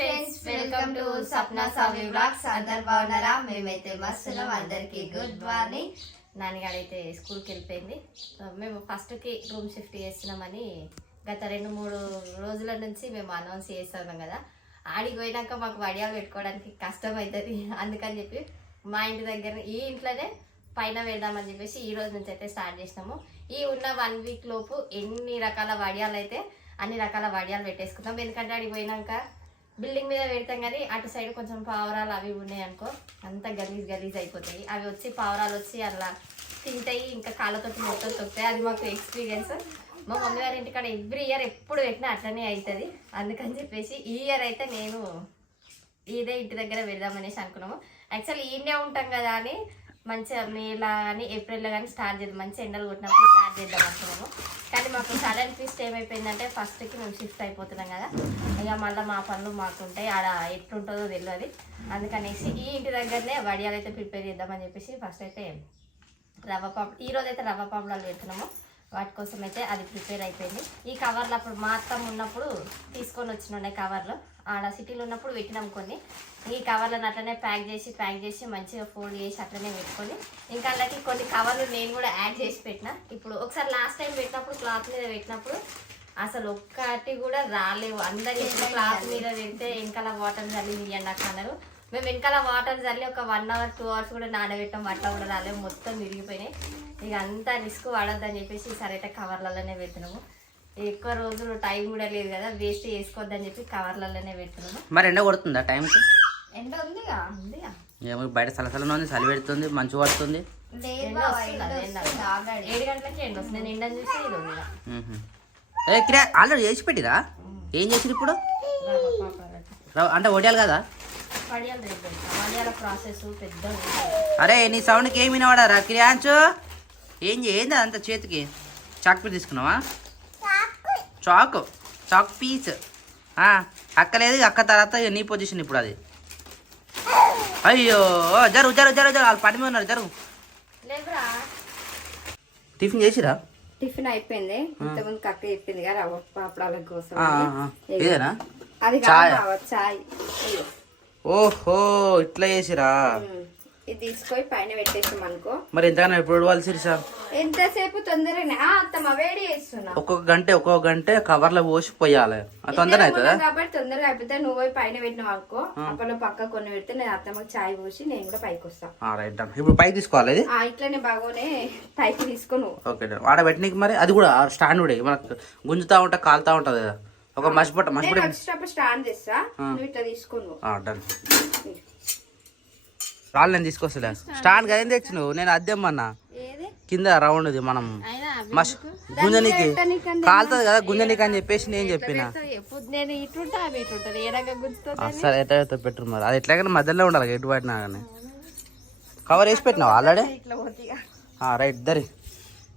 Friends welcome to Sapna Swamy vlogs అందరు బాగున్నారా? మేమైతే మస్తున్నాం అందరికీ గుడ్ మార్నింగ్ నాన్నగాడైతే స్కూల్కి వెళ్ళిపోయింది మేము ఫస్ట్కి రూమ్ షిఫ్ట్ చేస్తున్నామని గత రెండు మూడు రోజుల నుంచి మేము అనౌన్స్ చేస్తున్నాం కదా. ఆడికి పోయినాక మాకు వడియాలు పెట్టుకోవడానికి కష్టం అవుతుంది అందుకని చెప్పి మా ఇంటి దగ్గర ఈ ఇంట్లోనే పైన వెళ్దామని చెప్పేసి ఈ రోజు నుంచి అయితే స్టార్ట్ చేసినాము. ఈ ఉన్న వన్ వీక్ లోపు ఎన్ని రకాల వడియాలు అయితే అన్ని రకాల వడియాలు పెట్టేసుకున్నాం ఎందుకంటే ఆడికి పోయినాక బిల్డింగ్ మీద పెడతాం కానీ అటు సైడ్ కొంచెం పావురాలు అవి ఉన్నాయి అనుకో అంత గలీజ్ గలీజ్ అయిపోతాయి. అవి వచ్చి పావురాలు వచ్చి అలా తింటాయి ఇంకా కాళ్ళతోటి మొత్తం తొక్కుతాయి. అది మాకు ఎక్స్పీరియన్స్ మా మమ్మీ గారి ఇంటికాడ ఎవ్రీ ఇయర్ ఎప్పుడు పెట్టినా అట్లనే అవుతుంది అందుకని చెప్పేసి ఈ ఇయర్ అయితే నేను ఇదే ఇంటి దగ్గర పెడదామనేసి అనుకున్నాము. యాక్చువల్లీ ఈయనే ఉంటాం కదా అని మంచిగా మేలా కానీ ఏప్రిల్లో కానీ స్టార్ట్ చేద్దాం. మంచి ఎండలు కొట్టినప్పుడు స్టార్ట్ చేద్దాం అనుకున్నాము కానీ మాకు సడన్ ట్విస్ట్ ఏమైపోయిందంటే ఫస్ట్కి మేము షిఫ్ట్ అయిపోతున్నాం కదా. ఇక మళ్ళీ మా పనులు మాకు ఉంటాయి ఆడ ఎట్లుంటుందో తెలియదు అందుకనేసి ఈ ఇంటి దగ్గరనే వడియాలు అయితే ప్రిపేర్ చేద్దామని చెప్పేసి ఫస్ట్ అయితే రవ్వ పాప ఈ రోజు అయితే రవ్వ పాపడాలు పెడుతున్నాము వాటి కోసం అయితే అది ప్రిపేర్ అయిపోయింది. ఈ కవర్లు అప్పుడు మా అత్తమ్మ ఉన్నప్పుడు తీసుకొని వచ్చినుండే కవర్లు. ఆడ సిటీలో ఉన్నప్పుడు పెట్టినాం కొన్ని. ఈ కవర్లను అట్లనే ప్యాక్ చేసి ప్యాక్ చేసి మంచిగా ఫోల్డ్ చేసి అట్లనే పెట్టుకొని ఇంకా అలాగే కొన్ని కవర్లు నేను కూడా యాడ్ చేసి పెట్టిన. ఇప్పుడు ఒకసారి లాస్ట్ టైం పెట్టినప్పుడు క్లాత్ మీద పెట్టినప్పుడు అసలు ఒక్కటి కూడా రాలేవు. అందరి క్లాత్ మీద పెడితే వెనకాల వాటర్ చల్లి తీయండి అక్క అన్నారు మేము వెనకాల వాటర్ చల్లి ఒక వన్ అవర్ టూ అవర్స్ కూడా నానబెట్టాం. అట్లా కూడా రాలేవు మొత్తం విరిగిపోయినాయి. ఇక అంతా రిస్క్ పడొద్దని చెప్పేసి ఈసారి అయితే కవర్లలోనే పెడుతున్నాము ఎక్కువ రోజులు టైం కూడా లేదు కదా. వేస్ట్ చేసుకోవద్దని చెప్పి కవర్లలోనే పెడుతున్నాము మరి ఎండ కొడుతుందా టైంకి ఎండ ఉందిగా ఉందిగా. ఏమో బయట సలసలలో ఉంది చలి పెడుతుంది మంచు పడుతుంది. ఎండ ఎండ. ఏడు గంటలకి ఎండ వస్తుంది. నేను ఎండని చూసి ఇది ఉంది ఆల్రెడీ చేసి పెట్టిరా? ఏం చేసిరు ఇప్పుడు? అంటే వడియాలు కదా? అరే నీ సౌండ్కి ఏమి వినవాడారా కిరాంచు ఏం చే- ఏంది అంత చేతికి? చాక్ పీస్ తీసుకున్నావా? చాక్. Chalk piece. ఆ, అక్క లేదు అక్క తర్వాత నీ పొజిషన్ ఇప్పుడు అది. అయ్యో జరుగు జరుగు జరుగు జరుగు. వాళ్ళు పని మీద ఉన్నారు జరుగు. టిఫిన్ చేసిరా? టిఫిన్ అయిపోయింది. ఇంతకుముందు కక్క చెప్పింది కదా రవ్వ పాపడాల కోసం. ఇదేనా? అది చాయ్. చాయ్. ఓహో ఇట్లా చేసిరా. ఇది తీసుకొని పైన పెట్టేసాం అనుకో. మరి ఎంతగానో ఎప్పుడు ఉడవాలి సార్ ఎంతసేపు తొందరగా ఆ అత్తమ్మ వేడి చేస్తున్నా. ఒక్కొక్క గంట ఒక్కొక్క గంట కవర్లో పోసి పోయాలి. తొందర అవుతుందా? కాబట్టి తొందరగా అయిపోతే నువ్వు పోయి పైన పెట్టినావు అనుకో. అప్పుడు పక్క కొన్ని పెడితే నేను అత్తమ్మకి చాయ్ పోసి నేను కూడా పైకి వస్తా. రైట్ ఇప్పుడు పైకి తీసుకోవాలి ఇది? ఇట్లనే బాగోనే పైకి తీసుకో నువ్వు ఓకే ఆడ పెట్టనీకి మరి అది కూడా స్టాండ్ కూడా మనకు గుంజుతా ఉంటా కాలుతా ఉంటది కదా. ఒక మసిపొట్ట మసిపొట్ట వచ్చేటప్పుడు స్టాండ్ తెస్తా నువ్వు ఇట్లా డన్ రాళ్ళు నేను తీసుకొస్తా స్టాండ్ కదా ఏం తెచ్చి నువ్వు నేను అద్దెమ్మన్నా ఏది? కింద రౌండ్ది మనం అయినా మస్ గుంజనీకి. కాలుతుంది కదా గుంజనీకి అని చెప్పేసి నేను చెప్పిన. సరే ఎట్లా అయితే పెట్టరు మరి. అది ఎట్లాగైనా మధ్యలో ఉండాలి ఎటు పట్టినా కానీ. కవర్ వేసి పెట్టినావు ఆల్రెడీ? రైట్ దరి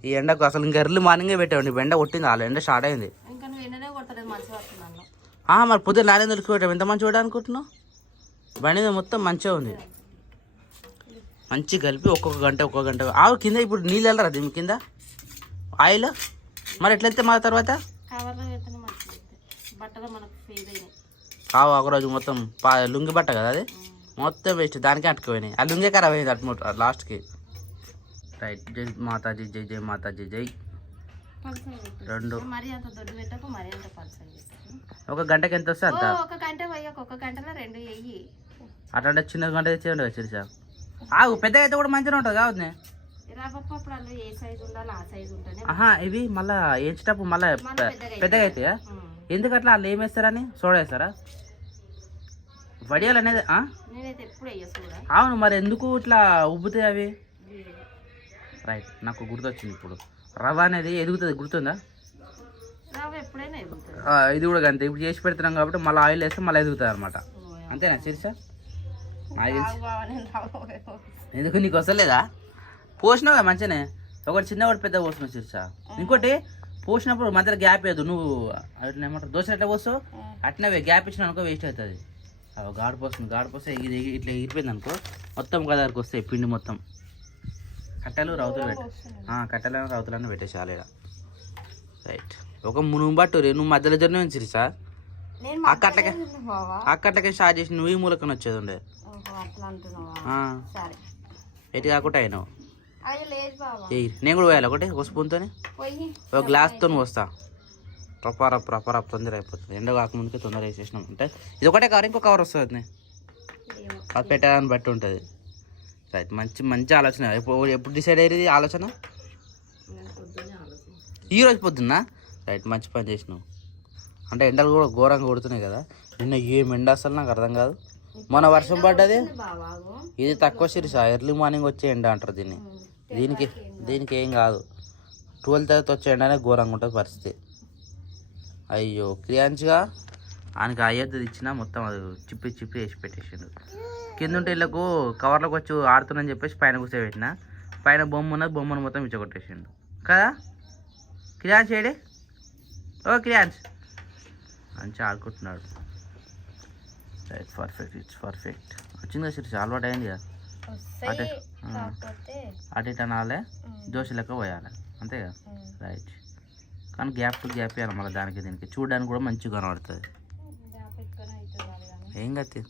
ఈ ఎండకు అసలు ఇంకా ఎర్లీ మార్నింగే పెట్టావు నీ ఎండ కొట్టింది ఆల్రెడీ ఎండ స్టార్ట్ అయింది. మంచిగా పడుతున్నాను మరి పొద్దున్న నాలుగు దొరికి పెట్టావు ఎంత మంచి అనుకుంటున్నావు? బండి మొత్తం మంచిగా ఉంది. మంచి కలిపి ఒక్కొక్క గంట ఒక్కొక్క గంట. ఆవు కింద ఇప్పుడు నీళ్ళు వెళ్ళరా దీని కింద? ఆయిల్? మరి ఎట్లా వెళ్తే మా తర్వాత? కావు ఒకరోజు మొత్తం పా లుంగి బట్ట కదా అది? మొత్తం వేస్ట్ దానికే అట్టుకుపోయినాయి. ఆ లుంగే ఖరాబ్ అయింది అటు లాస్ట్కి. రైట్. జై మాతాజీ జై జై మాతాజీ జై. రెండు. మరీ అంత దొడ్డు పెట్టకు మరీ అంత పల్సగా చేస్తాను. ఒక గంటకి ఎంత వస్తే అంత? ఒక గంట పోయాక ఒక గంటలో రెండు వెయ్యి చిన్న గంట తెచ్చి ఉండదు చిరుసా ఆగు పెద్దగా అయితే కూడా మంచిగా ఉంటుంది కావద్దు ఆహా ఇవి మళ్ళా ఏంచేటప్పుడు మళ్ళా పెద్దగా అవుతాయా. ఎందుకు అట్లా వాళ్ళు ఏమేస్తారని సోడా వేస్తారా? వడియాలు అనేది అవును మరి ఎందుకు ఇట్లా ఉబ్బుతాయి అవి? రైట్ నాకు గుర్తొచ్చింది ఇప్పుడు. రవ్వ అనేది ఎదుగుతుంది గుర్తుందా? ఇది కూడా అంతే ఇప్పుడు చేసి పెడుతున్నాం కాబట్టి మళ్ళీ ఆయిల్ వేస్తే మళ్ళీ ఎదుగుతుంది అనమాట అంతేనా తెలిసి. ఎందుకు? నీకు వస్తలేదా పోసినావు కదా మంచిగానే. ఒకటి చిన్న ఒకటి పెద్ద పోసినావు చిరుసా ఇంకోటి పోసినప్పుడు మధ్యలో గ్యాప్ వేయదు నువ్వు అట్లా ఏమంటారు? దోశ ఎట్లా పోస్తావు? అట్లనే గ్యాప్ ఇచ్చిన అనుకో వేస్ట్ అవుతుంది. అవి గాడి పోస్తుంది. గాడి పోస్తే ఇది ఇట్లా ఎగిరిపోయింది అనుకో మొత్తం గదారికి వస్తాయి పిండి మొత్తం. కట్టెలు రౌతులు పెట్ట. ఆ, కట్టెలు రౌతులన్నీ పెట్టేసేయాలి ఈడ రైట్. ఒక మునుగు బట్టు నువ్వు మధ్యలో జరిగిన అక్కట్లకే మాట్లాడేది బావా అక్కట్లకే స్టార్ట్ చేసి నువ్వు ఈ మూలకని వచ్చేది ఉండే. సరే. ఎటు కాకుండా అయినావు? నేను కూడా పోయాలి ఒకటి? ఒక స్పూన్తోనే? పోయి. ఒక గ్లాస్తో వస్తా రపారప్ రపారప్ తొందర అయిపోతుంది. ఎండ కాకముందుకే తొందర వేసేసినాం. అంటే ఇది ఒకటే కవర్ ఇంకో కవర్ వస్తుంది. అది పెట్టడానికి బట్టి ఉంటుంది. రైట్ మంచి మంచి ఆలోచన. ఎప్పుడు ఎప్పుడు డిసైడ్ అయ్యేది ఆలోచన? ఈరోజు ఈ రోజు పొద్దున్న? రైట్ మంచి పని చేసినావు. అంటే ఎండలు కూడా ఘోరంగా కొడుతున్నాయి కదా. నిన్న ఏం ఎండ అసలు నాకు అర్థం కాదు. మొన్న వర్షం పడ్డది. ఇది తక్కువ సిరీస్. ఎర్లీ మార్నింగ్ వచ్చే ఎండ అంటారు దీన్ని. దీనికి దీనికి ఏం కాదు. ట్వెల్వ్ తర్వాత వచ్చే ఎండనే ఘోరంగా ఉంటుంది పరిస్థితి. అయ్యో క్రియాంచ్గా ఆయనకి అయ్యద్దు ఇచ్చిన మొత్తం అది చిప్పి చిప్పి వేసి పెట్టేసిండు. కింద ఉంటే వీళ్ళకు కవర్లోకి వచ్చి ఆడుతుందని చెప్పేసి పైన కూర్చోబెట్టిన. పైన బొమ్మ ఉన్నది బొమ్మను మొత్తం ఇచ్చగొట్టేసిండు కదా? క్రియాంచ్ ఏడే? ఓ క్రియాంచ్ మంచి ఆడుకుంటున్నాడు. రైట్ పర్ఫెక్ట్ ఇట్స్ పర్ఫెక్ట్ వచ్చిందా సిరీస్ అలవాటు అయింది కదా. అటే. అటు ఇటు అనాలే. దోశ లెక్క పోయాలి. అంతేగా ఉమ్. రైట్ కానీ గ్యాప్ టు గ్యాప్ ఇవ్వాలి మళ్ళీ దానికి దీనికి. చూడడానికి కూడా మంచిగా కనబడుతుంది. ఏం గతి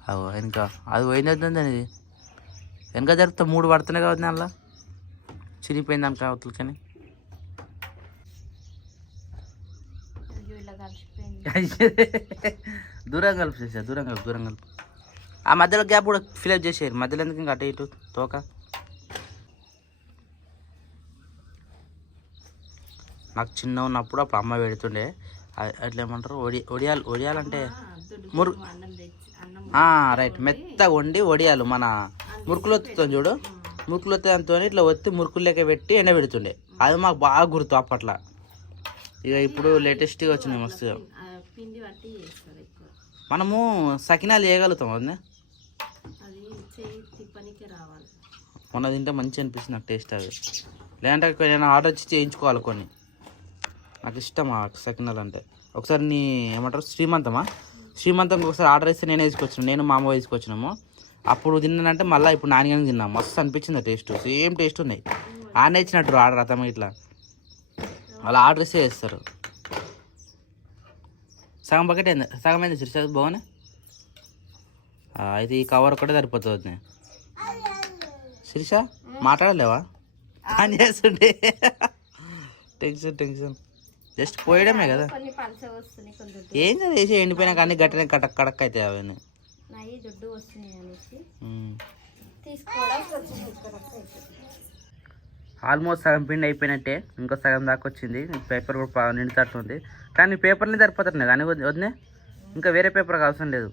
అవు వెనక. అది పోయింది ఇది వెనక జరిగితే మూడు పడుతున్నాయి కాబట్టి అలా చిరిగిపోయింది అనుక ఇలా కలిసిపోయింది. దూరం కలుపు చేసా దూరం కలుపు దూరం కలుపు. ఆ మధ్యలో గ్యాప్ కూడా ఫిల్అప్ చేసేయారు మధ్యలో ఎందుకు ఇంకా అటు ఇటు తోక? నాకు చిన్న ఉన్నప్పుడు అప్పుడు అమ్మ పెడుతుండే. అట్లా ఏమంటారు? ఒడి ఒడియాలు ఒడియాలంటే మురు అన్నం తెచ్చి అన్నం ఆ, రైట్ మెత్తగా వండి వడియాలు మన మురుకులు ఒత్తుతాం చూడు. మురుకులు ఒత్తంతో ఇట్లా ఒత్తి మురుకులు లెక్క పెట్టి ఎండ పెడుతుండే అది మాకు బాగా గుర్తు అప్పట్లో. ఇక ఇప్పుడు లేటెస్ట్గా చేస్తారు ఎక్కువ మనము సకినాలు చేయగలుగుతాం అదే అది మొన్న తింటే మంచి అనిపిస్తుంది నాకు టేస్ట్ అవి లేదంటే నేను ఆర్డర్ వచ్చి చేయించుకోవాలి కొన్ని. నాకు ఇష్టం ఆ సకినాలు అంటే ఒకసారి నీ ఏమంటారు? శ్రీమంతమా? శ్రీమంతం ఒకసారి ఆర్డర్ ఇస్తే నేను వేసుకొచ్చిన నేను మా అమ్మ వేసుకొచ్చినాము. అప్పుడు తిన్నానంటే మళ్ళీ ఇప్పుడు నాన్నగానే తిన్నాం మస్తు అనిపించింది టేస్ట్. సేమ్ టేస్ట్ ఉన్నాయి. ఆయన ఇచ్చినట్టు ఆర్డర్ అతమ్మ ఇట్లా. వాళ్ళు ఆర్డర్ ఇస్తే వేస్తారు. సగం బకెట్ ఏంది? సగం అయింది సిరిసా బాగున్నాయి అయితే ఈ కవర్ ఒకటే సరిపోతుంది. శిరీష మాట్లాడలేవా? ఆన్ చేస్తుండే టెన్షన్ టెన్షన్ జస్ట్ పోయడమే కదా. కొన్ని పలస వస్తున్నాయి కొన్ని దుడ్డు ఏం కదా వేసి ఎండిపోయినాక అన్ని గట్టిన కడక్ కడక్ అవుతాయి అవన్నీ. నాయి దుడ్డు వస్తున్నాయి అనేసి. ఆల్మోస్ట్ సగం పిండి అయిపోయినట్టే ఇంకో సగం దాకా వచ్చింది. పేపర్ కూడా నిండుతట్టుంది కానీ పేపర్ని సరిపోతున్నాయి కానీ వదినే ఇంకా వేరే పేపర్ అవసరం లేదు.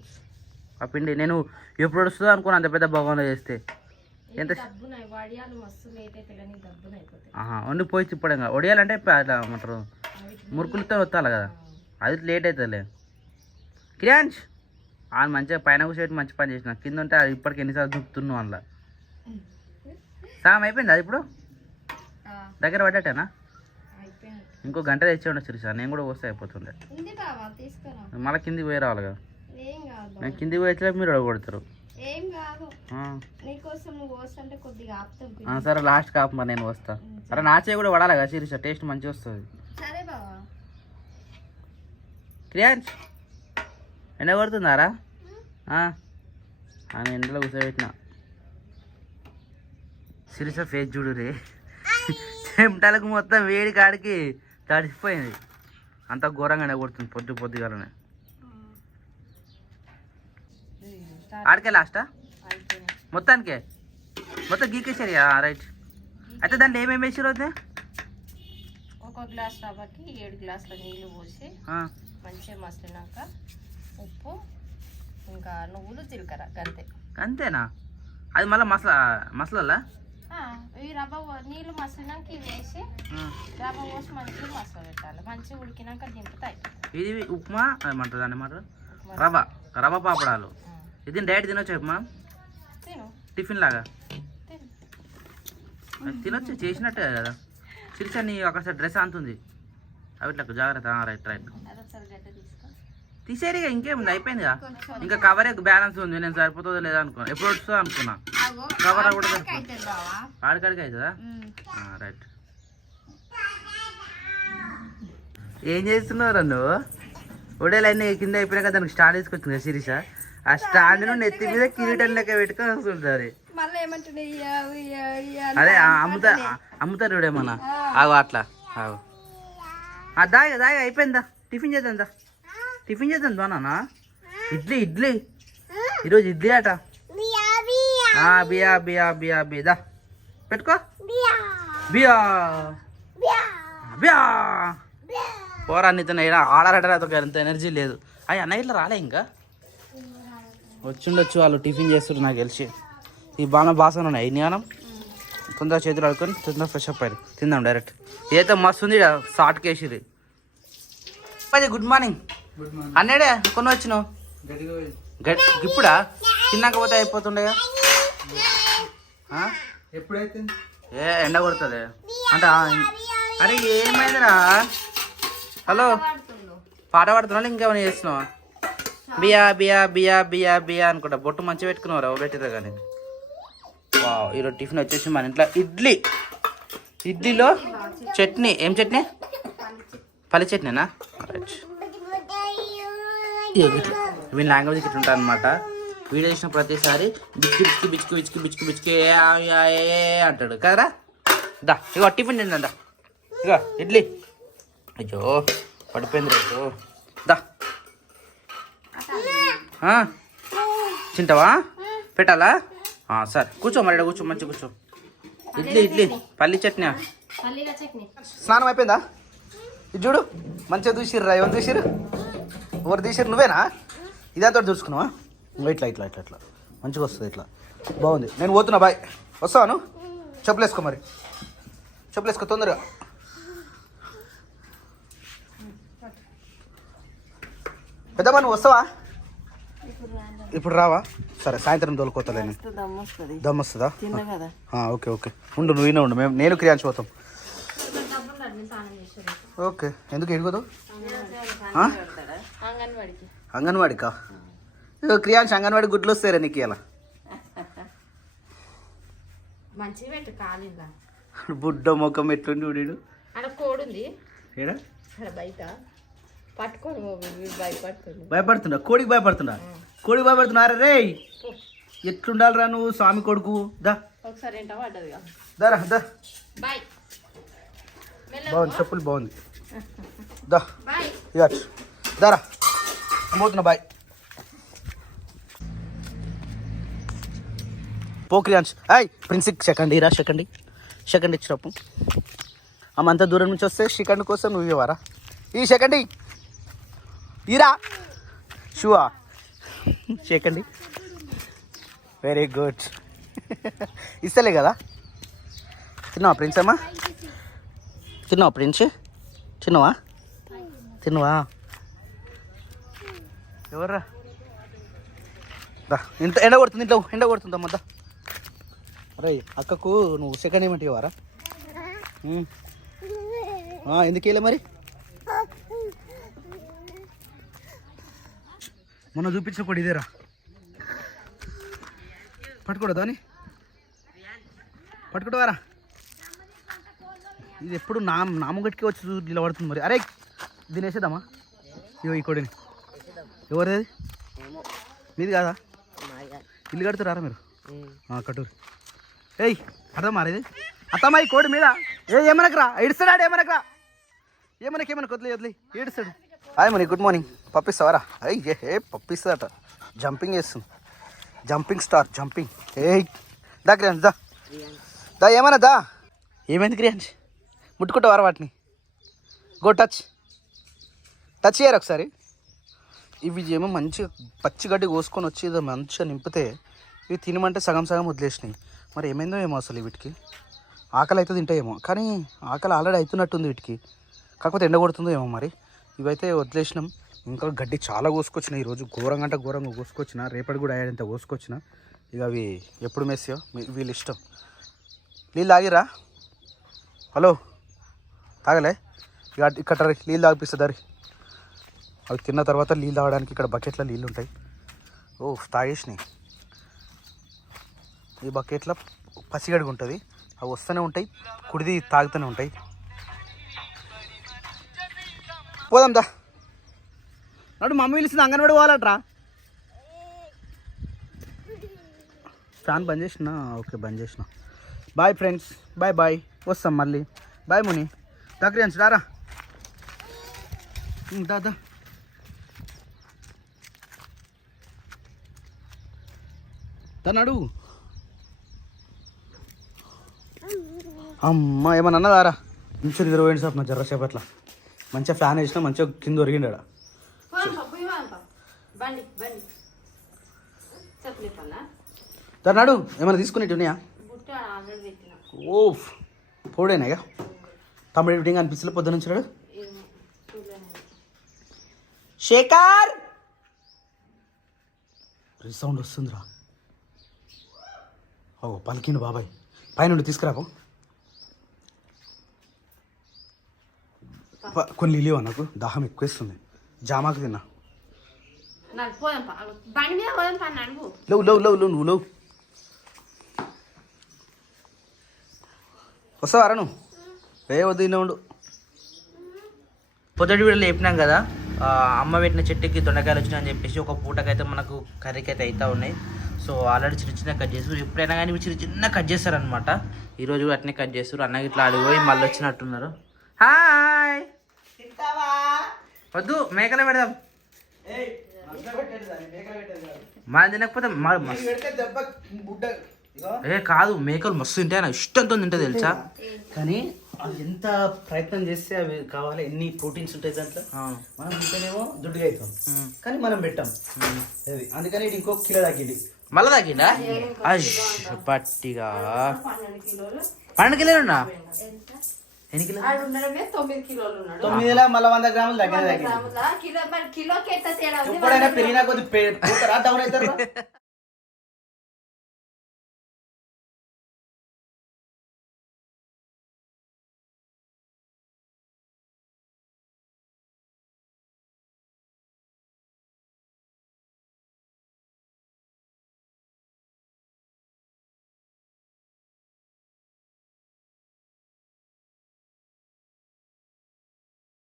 ఆ పిండి నేను ఎప్పుడు వస్తుందో అనుకున్నా అంత పెద్ద భగవాన్లో చేస్తే. ఎంత అయితే కానీ వండి పోయి చిప్పడం కాదు. ఒడియాలంటే అట్లా ఏమంటారు? మురుకులతో వత్తాలి కదా. అది లేట్ అవుతుందిలే క్రియాంష్! ఆయన మంచిగా పైన కూర్చోబెట్టి మంచి పని చేసిన. కింద ఉంటే అది ఇప్పటికి ఎన్నిసార్లు దుక్కుతున్నావు అందులో. సగం అయిపోయింది అది ఇప్పుడు దగ్గర అయిపోయింది ఇంకో గంట తెచ్చి ఉండొచ్చు సార్ నేను కూడా వస్తే అయిపోతుండే. మళ్ళీ కిందికి పోయి రావాలి కదా. నేను కిందికి పోయి వచ్చే మీరు కొడతారు సరే లాస్ట్ కాపు మరి నేను వస్తా. అరే నా చేయి కూడా పడాలి కదా సిరీస్ టేస్ట్ మంచిగా వస్తుంది. క్రియాంష్ ఎండ కొడుతుందారా ఆమె ఎండలో కూర్చోబెట్టిన. సిరిస ఫేస్ చూడు రే. చెమటలకు మొత్తం వేడి కాడికి తడిసిపోయింది. అంత ఘోరంగా ఎండ కొడుతుంది పొద్దు పొద్దుగాలనే. ఆడికే లాస్టా మొత్తానికే? మొత్తం గీకేసారు రైట్ అయితే దాంట్లో ఏమేమి వేసారు వద్దే ఒక గ్లాస్ రవ్వకి ఏడు గ్లాసుల నీళ్ళు పోసి మంచిగా మసిలినాక ఉప్పు ఇంకా నువ్వులు జీలకర్ర గంతే. అంతేనా అది మళ్ళీ మసలా మసలల్లా ఆ, ఈ రవ్వ నీళ్ళు మసిలినాక ఇవి వేసి రవ్వ పోసి మంచిగా మసలు పెట్టాలి. మంచిగా ఉడికినాక దింపుతాయి ఇది ఉప్మా ఏమంటారు దాన్ని ఏమంటారు? రవ్వ రవ్వ. పాపడాలు. ఇది డైరెక్ట్ తినొచ్చు ఉప్మా? టిఫిన్ లాగా? తినొచ్చు చేసినట్టే కదా. సిరిసా నీ ఒకసారి డ్రెస్ అంతుంది. అవి ఇట్లా జాగ్రత్త రైట్ రైట్. అదొకసారి గడ్డ తీసుకో. తీసేరి ఇంకేముంది అయిపోయిందిగా ఇంకా కవరే బ్యాలెన్స్ ఉంది నేను సరిపోతుందో లేదా అనుకున్నా ఎప్పుడు వస్తుందో అనుకున్నా. కవర్ కూడా ఆడికాడికి అవుతుందా? రైట్. ఏం చేస్తున్నావు నువ్వు? ఒడేలన్నీ కింద అయిపోయినాక దానికి స్టాండ్ తీసుకొచ్చింది కదా శిరీష? ఆ స్టాండ్ను నెత్తి మీద కిరీటం లెక్క పెట్టుకొని వస్తుంటారు. అదే ఆ అమ్ముతా అమ్ముతారు చూడేమన్నా ఆగు అట్లా ఆగు. దాగా దాగా అయిపోయిందా టిఫిన్ చేద్దాం దా. టిఫిన్ చేద్దాం బానా ఇడ్లీ ఇడ్లీ. ఈరోజు ఇడ్లీ అట ఆ, బియా. బియా బియా బియా దా. పెట్టుకో. బియా. బియా. పోరా నీతో ఆడారట అంత ఎనర్జీ లేదు. అయ్యి అన్న ఇట్లా రాలే ఇంకా? వచ్చిండొచ్చు వాళ్ళు టిఫిన్ చేస్తారు నాకు తెలిసి. ఈ బాగా బాసన ఉన్నాయి. జ్ఞానం తొందరగా చేతులు ఆడుకొని తొందరగా ఫ్రెష్ అప్ అయ్యారు తిందాం డైరెక్ట్. ఇదైతే మస్తు ఉంది షార్ట్ కేసిది అది గుడ్ మార్నింగ్ అన్నాడే కొన్ని వచ్చినావు గట్ ఇప్పుడా? తిన్నాక పోతే అయిపోతుండగా? ఎప్పుడైతే? ఏ ఎండ కొడుతుంది. అంటే అరే ఏమైందిరా? హలో? పాట పాడుతున్నావు ఇంకేమైనా చేస్తున్నావా? బియా బియా బియా బియా బియా అనుకుంటా. బొట్టు మంచిగా పెట్టుకున్నావు పెట్టిరా కానీ. వావ్, ఈరోజు టిఫిన్ వచ్చేసి మన ఇంట్లో ఇడ్లీ. ఇడ్లీలో చట్నీ. ఏం చట్నీ? పల్లి చట్నీనా? వీళ్ళ లాంగ్వేజ్ ఇట్లా ఉంటాయి అనమాట వీడియో చేసిన ప్రతిసారి బిచ్కి బిచ్కి బిచ్కి బిచ్కి బిచ్కి బిచ్కి ఏ ఆ యా ఏ ఏ అంటాడు. కదరా? దా ఇగో టిఫిన్ తిందా దా. ఇగో ఇడ్లీ. అయ్యో పడిపోయింది రేపు. దా. తింటావా? పెట్టాలా? ఆ, సరే. కూర్చో మరి కూర్చో మంచిగా కూర్చో. ఇడ్లీ ఇడ్లీ. పల్లి చట్నీ. స్నానం అయిపోయిందా? ఇది చూడు మంచిగా చూసిర్రా ఎవరు చూసిర్రు ఎవరు తీసిర్రు? నువ్వేనా? ఇదంతా చూసుకున్నావా? ఇట్లా ఇట్లా ఇట్లా ఇట్లా. మంచిగా వస్తుంది ఇట్లా. బాగుంది. నేను పోతున్నా బాయ్. వస్తాను చెప్పులు వేసుకో మరి. చెప్పులు వేసుకో తొందరగా. పెద్దమ్మా నువ్వు వస్తావా? ఇప్పుడు రావా? సరే సాయంత్రం తోలుకోతలే దమ్ వస్తుందా? Okay okay. ఉండు నువ్వు ఈయన ఉండు. మేము నేను క్రియాంశ్ పోతాం. ఓకే. ఎందుకు ఎడుకోదు అంగన్వాడికి. క్రియాంశ్ అంగన్వాడి గుడ్లు వస్తారా నీకు ఇలా బుడ్డ ముఖం ఎట్లుండి వీడు అక్కడ కోడి ఉంది ఏడా? అక్కడ బయట. పట్టుకొని కోడికి భయపడుతుండా? కోడికి భయపడుతున్నారా రే? ఎట్లుండాలిరా నువ్వు స్వామి కొడుకు? దా. ఒకసారి దారా దా. బాయ్. బాగుంది చెప్పులు బాగుంది. దా దారా పోతున్నా బాయ్. పోక్రియాన్స్ అయ్ ప్రిన్సిక్ సెకండ్ ఇరా సెకండ్. సెకండ్ ఇచ్చినప్పుడు ఆమె అంత దూరం నుంచి వస్తే సెకండ్ కోసం నువ్వు ఇవ్వరా ఈ సెకండ్ ఇరా. షువా. సెకండ్ వెరీ గుడ్ ఇస్తలే కదా? తిన్నావా ప్రిన్స్ అమ్మా తిన్నావా ప్రిన్స్? తిన్నావా? తిన్నావా? ఎవర్రా? ఎంత ఇంత ఎండ కొడుతుంది ఇంట్లో ఎండ కొడుతుంది అమ్మ దా. అరే అక్కకు నువ్వు సెకండ్ ఏమిటి ఇవ్వరా ఎందుకు వెళ్ళే మరి? మొన్న చూపించకూడదు ఇదేరా. పట్టుకోడా అని పట్టుకోవరా ఇది ఎప్పుడు నా నామగట్టికి వచ్చి నిలబడుతుంది మరి. అరే దీని వేసేద్దామా ఇగో ఈ కొడిని. ఎవరిది మీది కాదా? ఇల్లు కడుతురారా మీరు? ఆ, కట్టూరు. ఏయ్ అర్థమా ఇది? అత్తమ్మ ఈ కోడి మీద ఏ ఏమనకరా? ఏడుస్తాడు ఏమనకరా? ఏమనకి ఏమనకు వదిలే వదిలే. ఏడుస్తాడు. Hi Mani good morning. పప్పిస్తావారా? అయ్యి ఏ పప్పిస్తాదట. జంపింగ్ చేస్తుంది. Jumping star jumping. ఏయ్ దా క్రియాన్స్ దా. దా ఏమన్నా దా. ఏమైంది క్రియాన్స్ ముట్టుకుంటావారా వాటిని. గో టచ్ టచ్ చేయరు ఒకసారి? ఇవి ఏమో మంచిగా పచ్చిగడ్డి కోసుకొని వచ్చి ఇది మంచిగా నింపితే ఇవి తినమంటే సగం సగం వదిలేసినాయి. మరి ఏమైందో ఏమో అసలు వీటికి? ఆకలి అయితే తింటాయేమో కానీ ఆకలి ఆల్రెడీ అవుతున్నట్టుంది వీటికి. కాకపోతే ఎండ కొడుతుందో ఏమో మరి. ఇవైతే వదిలేసినాం. ఇంకా గడ్డి చాలా కోసుకొచ్చిన ఈరోజు. ఘోరంగా అంటే ఘోరంగా కోసుకొచ్చిన. రేపటి కూడా అయ్యేంత కోసుకొచ్చిన. ఇక అవి ఎప్పుడు మెస్సో వీళ్ళు ఇష్టం. నీళ్ళు ఆగిరా హలో తాగలే ఇక ఇక్కడ నీళ్ళు తాగిపిస్తుంది అవి తిన్న తర్వాత నీళ్ళు తాగడానికి ఇక్కడ బకెట్లో నీళ్ళు ఉంటాయి. ఓ తాగేసినాయి. ఈ బకెట్లో పసిగడుగు ఉంటుంది. అవి వస్తూనే ఉంటాయి కుడిది తాగుతూనే ఉంటాయి. పోదాం దా. నడు మమ్మీ పిలిచింది అంగన్వాడి పోవాలట్రా ఫ్యాన్ బంద్ చేసిన? ఓకే బంద్ చేసిన. Bye friends bye bye. వస్తాం మళ్ళీ. బాయ్ ముని. దగ్గర రారా. ఉమ్, దా దా. తను అడుగు. అమ్మ ఏమన్నా అన్నదారా మంచిగా నిద్రపోయింది సార్ మా జర్ర సేపట్ల మంచిగా ఫ్యాన్ వేసినా మంచిగా కింద ఒరిగిండా పన్నా తను అడుగు ఏమైనా తీసుకునేటి ఉన్నాయా? బుట్ట తమ్ముడు ఎడిటింగ్ అనిపిస్తుంది పొద్దున నుంచి శేఖర్! సౌండ్ వస్తుందిరా. ఓ పలికిండు బాబాయ్. పైనుండి తీసుకురాపో కొన్ని లేవా నాకు? దాహం ఎక్కువేస్తుంది. జామాకు తిన్నా. లేవు లేవు లేవు లేవు నువ్వు లేవు. వస్తావారా నువ్వు? ఏ వద్దు ఇన్న ఉండు. పొద్దుటి వీడియోలో చెప్పినాం కదా అమ్మ పెట్టిన చెట్టుకి దొండకాయలు వచ్చినాయని చెప్పేసి ఒక పూటకైతే మనకు కర్రీకి అయితే అవుతా ఉన్నాయి. సో ఆల్రెడీ చిన్న చిన్న కట్ చేస్తారు ఎప్పుడైనా కానీ చిన్న చిన్న కట్ చేస్తారనమాట ఈరోజు కూడా అట్నే కట్ చేస్తారు అన్న ఇట్లా అడిగిపోయి మళ్ళీ వచ్చినట్టున్నారు. హాయ్ వద్దు మేకలే పెడదాం. మా తినకపోతే ఏ కాదు మేకలు మస్తు తింటాయి నాకు ఇష్టంతో తింటే తెలుసా? కానీ ఎంత ప్రయత్నం చేస్తే అవి కావాలి? ఎన్ని ప్రోటీన్స్ ఉంటాయి దాంట్లో? మనం తింటేనేమో దుడ్డుగా అవుతాం. కానీ మనం పెట్టాం. అది. అందుకని ఇది ఇంకో కిలో తగ్గింది మళ్ళా తగ్గిందా పట్టిగా. పన్నెండు కిలోలు. ఉన్నా? ఎన్ని కిలో తొమ్మిది కిలోలు ఉన్నాడు. తొమ్మిదిలో మళ్ళీ వంద గ్రాములు తగ్గిన తగ్గింది ఎప్పుడైనా పెరిగినా కొద్ది డౌన్ అవుతారా.